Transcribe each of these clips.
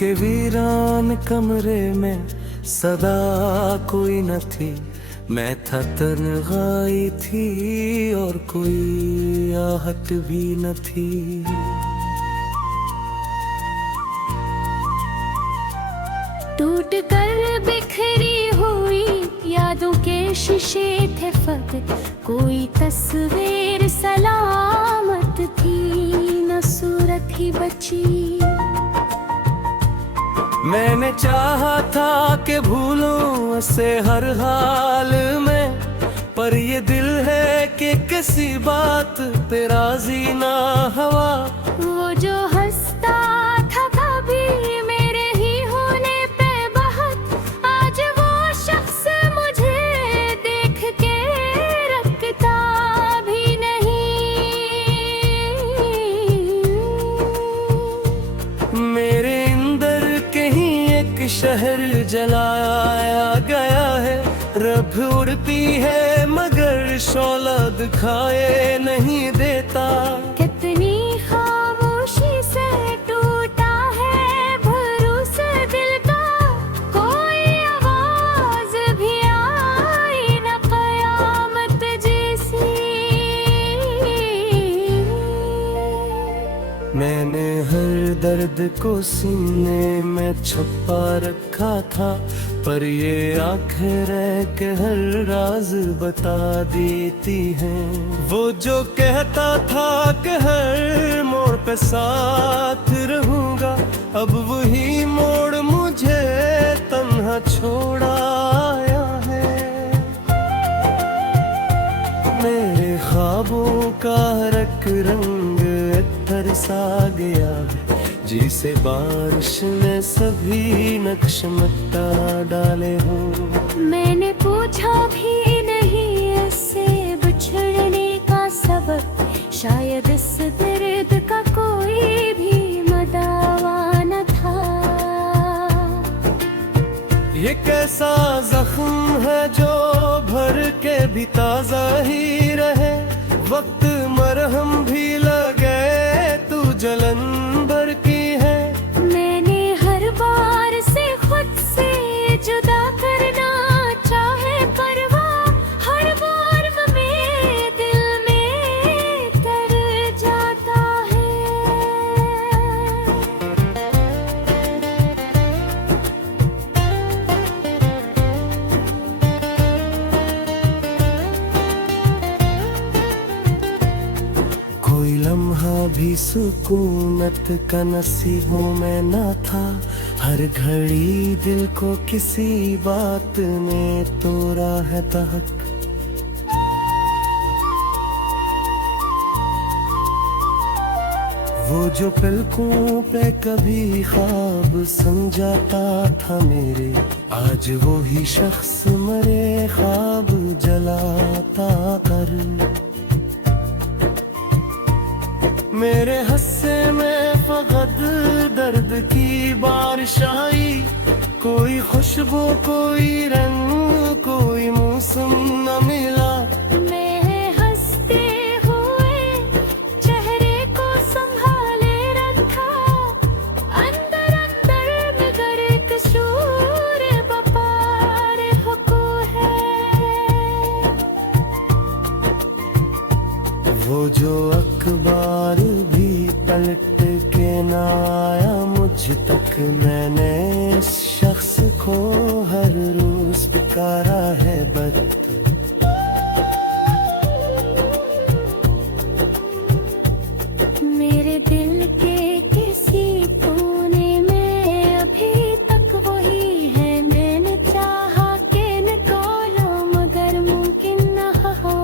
के वीरान कमरे में सदा कोई न थी। मैं था तन्हाई थी और कोई आहट भी न थी। टूट कर बिखरी हुई यादों के शीशे थे फकत, कोई तस्वीर सलामत थी, न सूरत ही बची। मैंने चाहा था कि भूलूं उसे हर हाल में, पर ये दिल है कि किसी बात पे राजी ना हवा। वो जो हंसता था कभी मेरे ही होने पे बहुत, आज वो शख्स मुझे देख के रखता भी नहीं। मेरे अंदर कहीं एक शहर जलाया गया है, रब उड़ती है मगर शोला दिखाए नहीं देता। कितनी खामोशी से टूटा है भरोसा दिल का, कोई आवाज भी आई न कयामत जैसी। मैंने हर दर्द को सीने में छुपा रखा था, पर ये आंखें रह के हर राज बता देती हैं। वो जो कहता था कि हर मोड़ पे साथ रहूंगा, अब वही मोड़ मुझे तन्हा छोड़ा आया है। मेरे ख्वाबों का रंग रंग तरसा गया है, जिसे बारिश ने सभी नक्श मिटा डाले हों। मैंने पूछा भी नहीं इससे बिछड़ने का सबब, शायद इस दर्द का कोई भी मदावा न था। ये कैसा जख्म है जो भर के भी ताजा ही रहे, वक्त मरहम भी लगे तू जलन भर की है। मैंने हर बार से खुद से जुदा करना चाहे, परवाह हर बार वो मेरे दिल में तर जाता है। कोई लम्हा भी सुकूनत का नसीबों में ना था, हर घड़ी दिल को किसी बात ने तोड़ा है तहक। वो जो पलकों पे कभी ख्वाब समझाता था मेरे, आज वो ही शख्स मरे ख्वाब जलाता कर। मेरे हस्से में फकत दर्द की बारिश आई, कोई खुशबू कोई रंग कोई मौसम न मिला। मैं हंसते हुए चेहरे को संभाले रखा, अंदर अंदर मगर एक शूर बपार हुकू है। वो जो अखबार भी पलट के ना आया मुझ तक, मैंने इस शख्स को हर रोज पुकारा है बद। मेरे दिल के किसी कोने में अभी तक वही है, मैंने चाहा कि निकालो मगर मुमकिन न हो।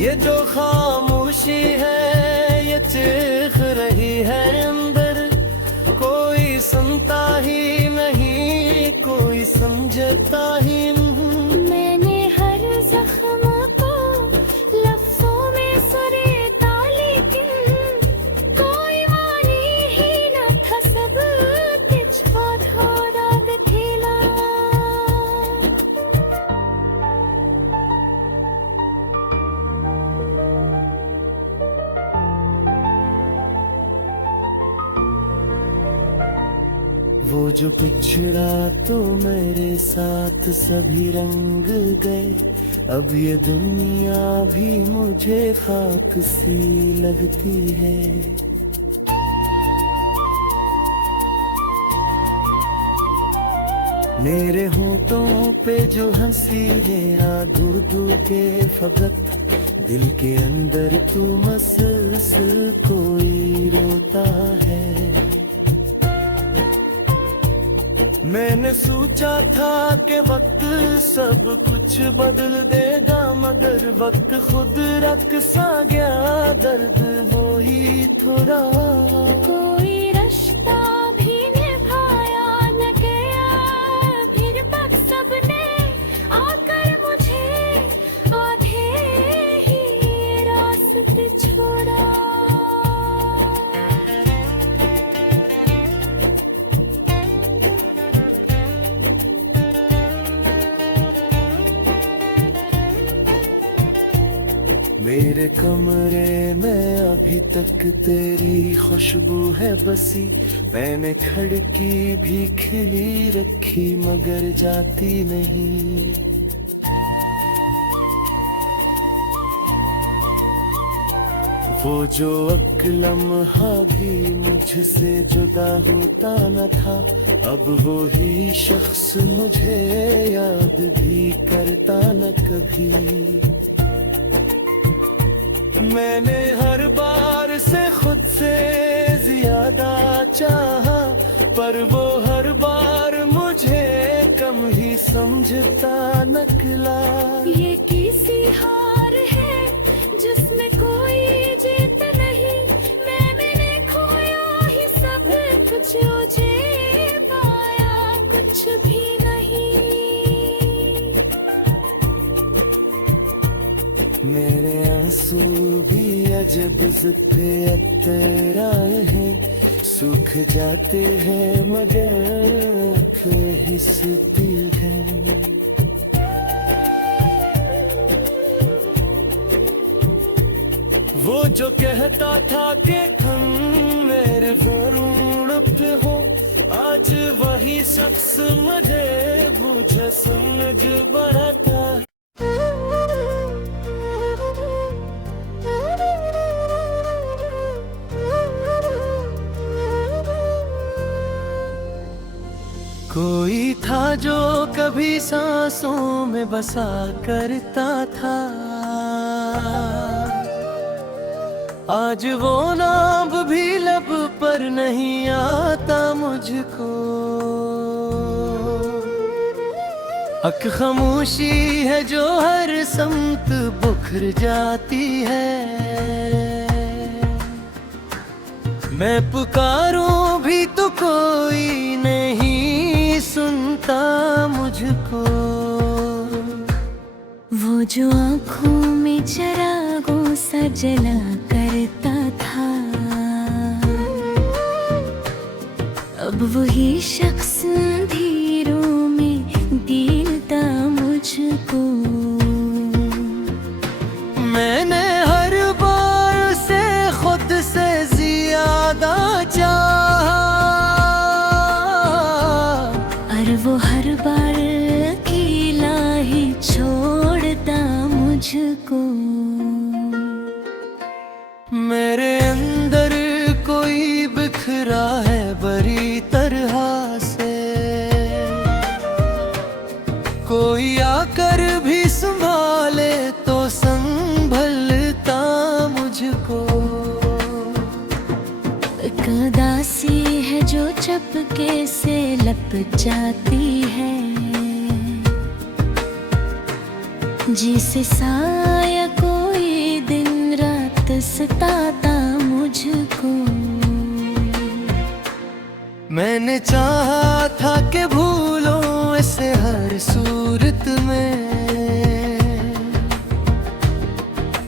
ये जो खामोशी है ये चीख रही है अंदर, कोई सुनता ही नहीं कोई समझता ही नहीं। मैंने हर जख्म को लफ्जों में सुरेता, लेकिन कोई मानी ही न था, सब कुछ धोरा दिखला। वो जो पिछड़ा तो मेरे साथ सभी रंग गए, अब ये दुनिया भी मुझे खाक सी लगती है। मेरे होठों पे जो हंसी है दूर दूर के फकत, दिल के अंदर तू मसस कोई रोता है। मैंने सोचा था कि वक्त सब कुछ बदल देगा, मगर वक्त खुद रख सा गया, दर्द वो ही थोड़ा। कोई रिश्ता भी निभाया न गया, फिर वक्त सबने आकर मुझे आधे ही रास्ते छोड़ा। मेरे कमरे में अभी तक तेरी खुशबू है बसी, मैंने खिड़की भी खिली रखी मगर जाती नहीं। वो जो लम्हा भी मुझसे जुदा होता न था, अब वो ही शख्स मुझे याद भी करता न कभी। मैंने हर बार से खुद से ज्यादा चाहा, पर वो हर बार मुझे कम ही समझता निकला। ये किसी हार है जिसमें कोई जीत नहीं, मैंने खोया ही सब कुछ, मुझे पाया कुछ भी नहीं। मेरे आंसू भी अजब जिद्दे अतराए हैं, सूख जाते हैं मगर हिसती है। वो जो कहता था कि हम मेरे वरुण पे हो, आज वही शख्स मुझे समझ बढ़ता। कोई था जो कभी सांसों में बसा करता था, आज वो नाम भी लब पर नहीं आता मुझको। अक खामोशी है जो हर समत बुखर जाती है, मैं पुकारूं भी तो कोई नहीं सुनता मुझको। वो जो आँखों में चिरागों सा जला करता था, अब वही शख्स अंधेरों में दिलता मुझको। मैंने हर बार से खुद से ज्यादा चाहा, और वो हर बार अकेला ही छोड़ता मुझको। मेरे अंदर कोई बिखरा है बड़ी तरह से, कोई आकर भी संभाले तो संभलता मुझको। एक उदासी है जो चपके से लप जाती है, जिसे साया कोई दिन रात सताता मुझको। मैंने चाहा था कि भूलों इसे हर सूरत में,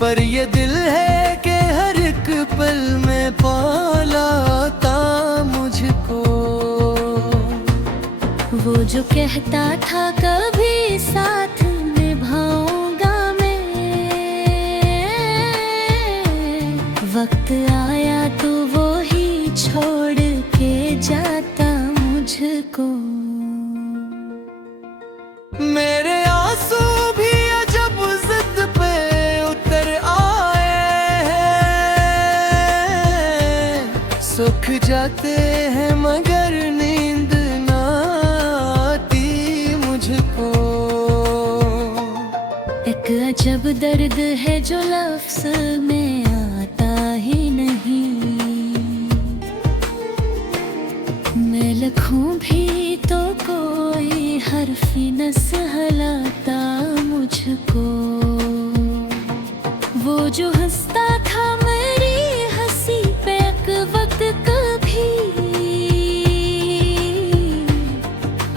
पर ये दिल है कि हर एक पल में पालाता मुझको। वो जो कहता था कभी साथ निभाऊंगा मैं, वक्त आया तो वो ही छोड़ के जाता मुझको। दिख जाते हैं मगर नींद ना आती मुझको। एक अजब दर्द है जो लफ्ज़ में आता ही नहीं। मैं लिखूं भी तो कोई हर्फ़ी न सहलाता मुझको। वो जो हंसता था मेरी हंसी पे एक वक्त कभी,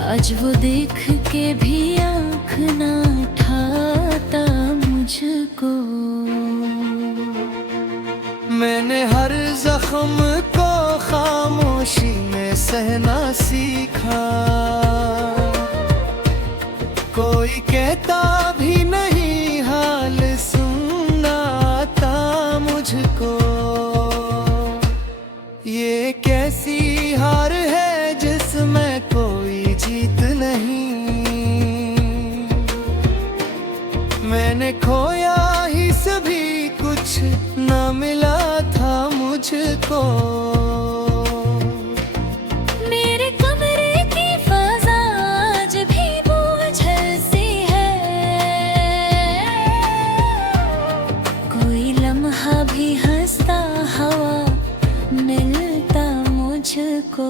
आज वो देख के भी आँख ना उठाता मुझको। मैंने हर जख्म को खामोशी में सहना सीखा। कोई कहता भी नहीं हाल सुनना आता मुझको। ये कैसी हार है जिसमें कोई जीत नहीं। मैंने खोया ही सभी कुछ न मिला था मुझको। मेरे कमरे की फ़ज़ा आज भी बोझल सी है। कोई लम्हा भी हंसता हवा मिलता मुझको।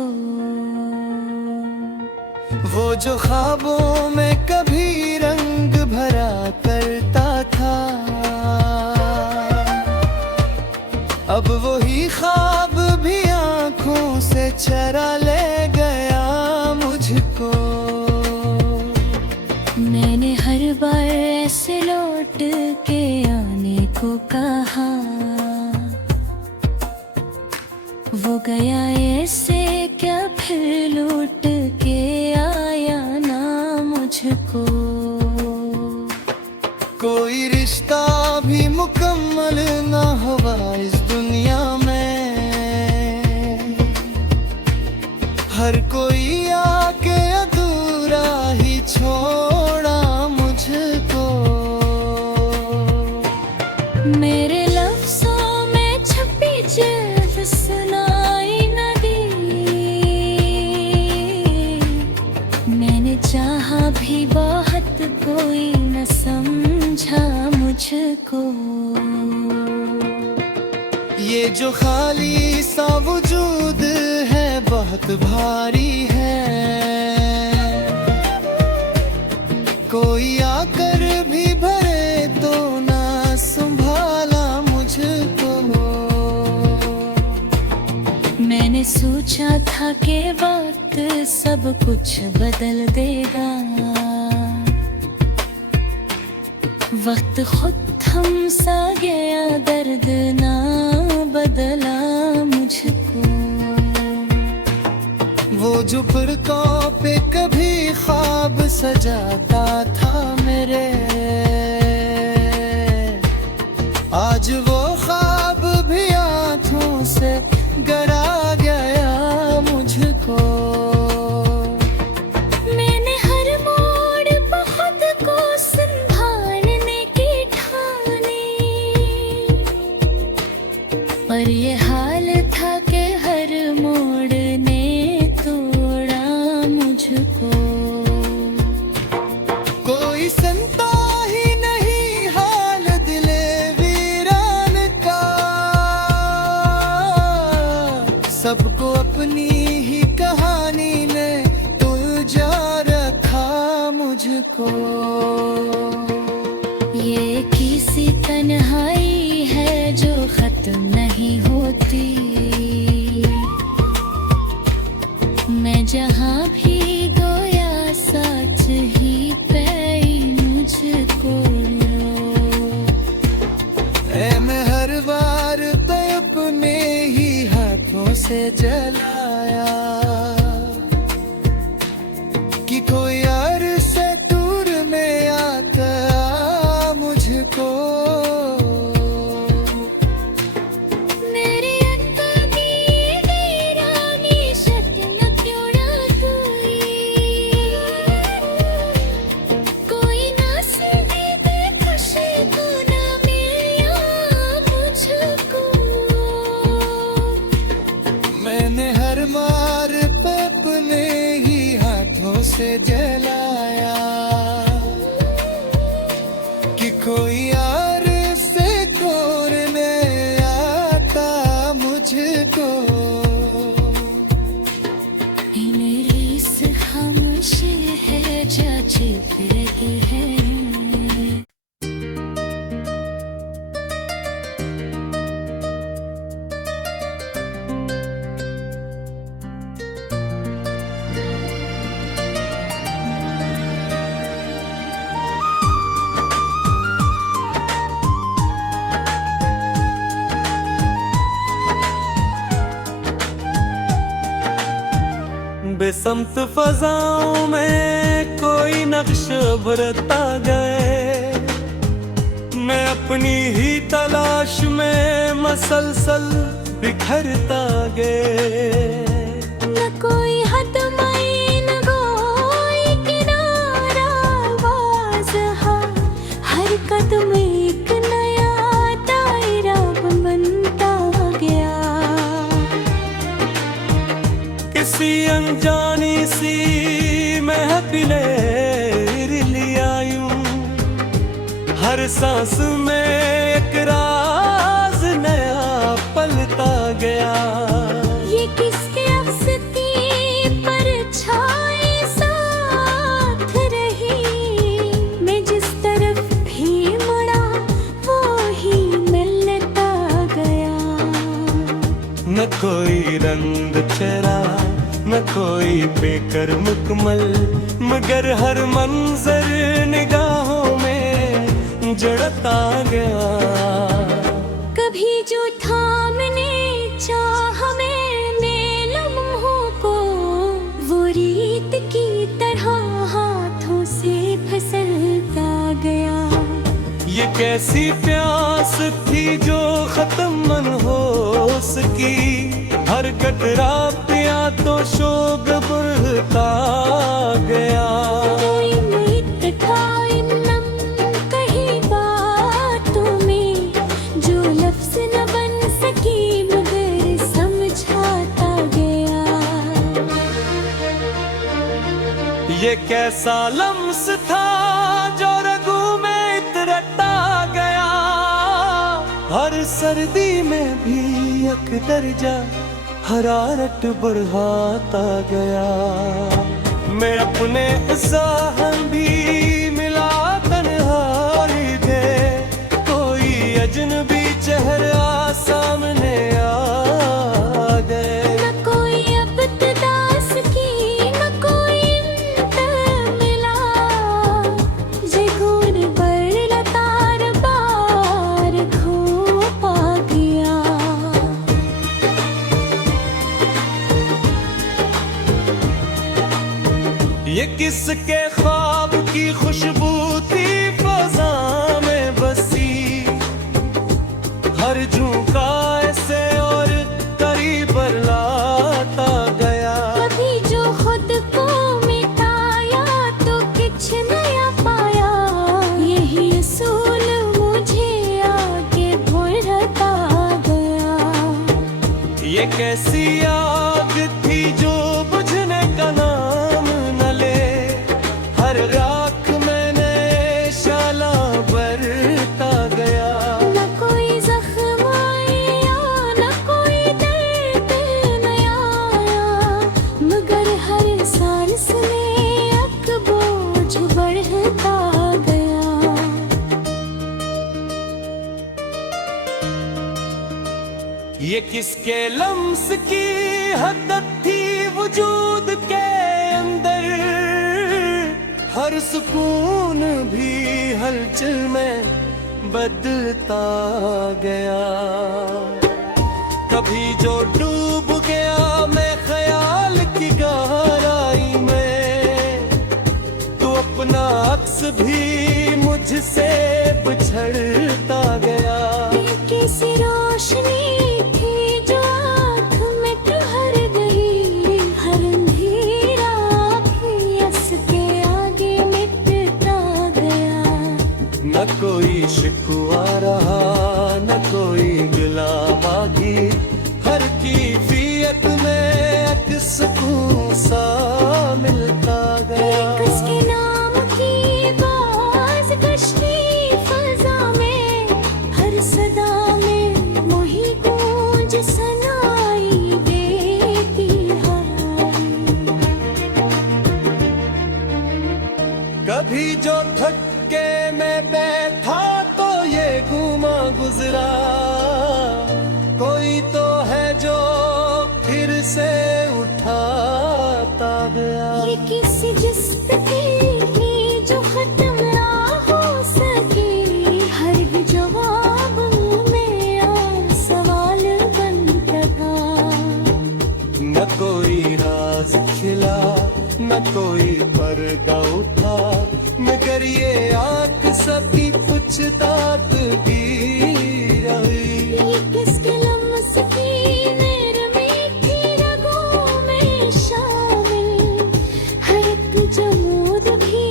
वो जो ख्वाबों में कभी रंग भरा करता था, अब वही ख्वाब भी आंखों से चरा ले गया मुझको। मैंने हर बार ऐसे लौट के आने को कहा, वो गया ऐसे क्या फिर लौट के आया ना मुझको। कोई रिश्ता भी मुकम्मल ना हुआ इस दुनिया में। हर कोई आके अधूरा ही छोड़ा मुझको। मेरे लफ्ज़ों में छपी जिल्द सुनाई न दी। मैंने चाहा भी बहुत कोई न समझा मुझको। ये जो खाली सा वजूद है बहुत भारी है। कोई आकर भी भरे तो ना संभाला मुझको। मैंने सोचा था कि वक्त सब कुछ बदल देगा। वक्त खुद थम सा गया, दर्द ना बदला मुझको। वो जो पुरकों पे कभी ख्वाब सजाता था मेरे, आज वो ख्वाब भी आँखों से गरा गया मुझको। मैंने हर मोड़ पर खुद को संभालने की ठानी, पर ये हाल था कि हर मोड़ ने तोड़ा मुझको। कोई सुनता ही नहीं हाल दिले वीरान का। सबको अपनी ही कहानी ने तुलझा रखा मुझको। ये किसी तन्हाई है जो खत्म नहीं होती। मैं जहाँ भी गोया सच ही पे मुझको लो। मैं हर बार तो अपने ही हाथों से जलाया कि कोई और से दूर में आता मुझको। मेरी अक्का की वीरानी शक्ल क्यों ना कोई, कोई ना सुने दे खुशी को ना मिला मुझको। मैं कि कोई यार से तोड़ने आता मुझको। मेरी इस खामोशी है जाचिप रही है। बेसमत फजाओं में कोई नक्श भरता गए, मैं अपनी ही तलाश में मसलसल बिखरता गए। न कोई हद मई न कोई किनारा वाज़हा, हर कदम एक नया दायरा बनता गया। किसी अनजानी सी महफिले लिया यूं, हर सांस में एक राज नया पलता गया। ये किसके अफ़सती परछाई साथ रही, मैं जिस तरफ भी मुड़ा वो ही मिलता गया। न कोई रंग चेहरा न कोई बेकर मुकमल, मगर हर मंजर निगाहों में जड़ता गया। कभी जो थामने चाह मैंने लम्हों को, वो रीत की तरह हाथों से फिसलता गया। ये कैसी प्यास थी जो खत्म मन हो सकी, हर कतरा पिया तो शोक बढ़ता गया। कोई मित्र था इन नम कही बातों में, जो लफ्ज़ न बन सकी मगर समझाता गया। ये कैसा लम्स था जो रगू में इतरता गया, हर सर्दी में भी एक दर्जा हरारत बढ़ाता गया। मैं अपने साहब भी मिला तन्हाई थे, कोई अजनबी चेहरा सामने आ गए। न कोई अब्तदास की न कोई इंत मिला, जिगुन बर लतार बार खो पा गया। ये किसके ख्वाब की खुशबू थी फजा में बसी, हर झोंका ऐसे और करीब लाता गया। कभी जो खुद को मिटाया तो कुछ नया पाया, यही असूल मुझे आगे बढ़ता गया। ये कैसी आग थी जो बुझने का नाम न ले, हर राख मैंने शाला भरता गया। न कोई जख्म आया न कोई दर्द नया आया, मगर हर सांस में एक बोझ बढ़ता गया। ये किसके लम्स की हदत थी वजूद के अंदर, हर सुकून भी हलचल में बदलता गया। कभी जो डूब गया मैं ख्याल की गहराई में, तो अपना अक्स भी मुझसे बिछड़ता गया। किसी रोशनी थी जो आँख में ठहर गई, हर अंधेरा भी उसके आगे मिटता गया। न कोई शिकवा रहा न कोई गिला मागी, हर कैफियत में एक सुकून सा मिलता गया। एक उसके नाम की बाज़ कश्ती कुछ ताकदीर हुई। ये किसके लम्स की नरमी थी रगों में शामिल, हर एक जमूद भी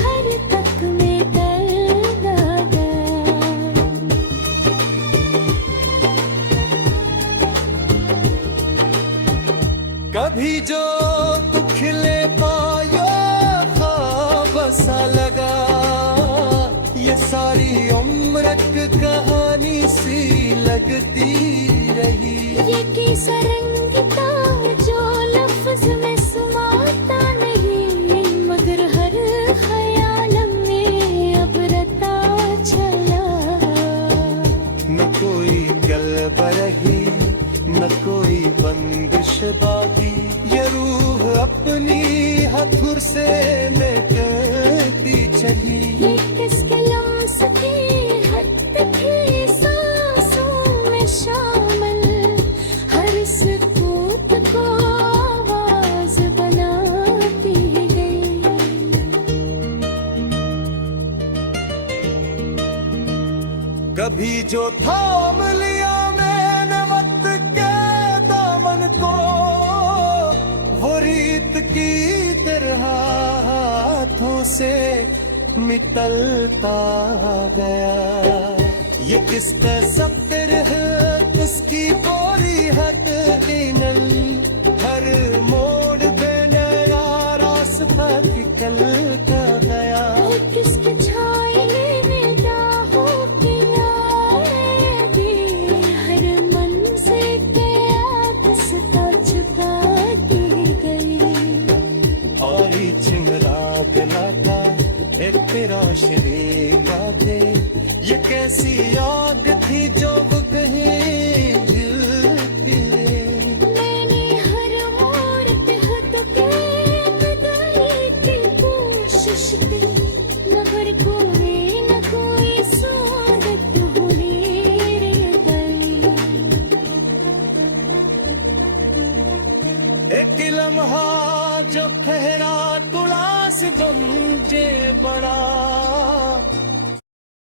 हर तक में डरता गया। कभी जो तू खिले पाया ख्वाब सा लगा, ये सारी उम्र की कहानी सी लगती रही। ये कैसा रंग था जो लफ्ज में समाता नहीं, मगर हर ख्याल में अब रता चला। न कोई कल्ब रही न कोई बंदिश बाकी, ये रूह अपनी हथुर से मिटती चली। ये किसके लम्स की हद थी सांसों में शामिल, हर सुकूत को आवाज बनाती गई। कभी जो थाम लिया मैंने वक्त के दामन को, वो रीत की तरह हाथों से निकलता गया। ये किसका सफर है किसकी बोरी हद दिनल, हर मोड़ पे नया रास्ता निकलता गया। ये किसके छाये में राहों की आएगी, हर मंज़िल पे आगस्ता छुपाती गई। और चिंगरा गलाता तेरा शरीर लागे, ये कैसी आग थी जो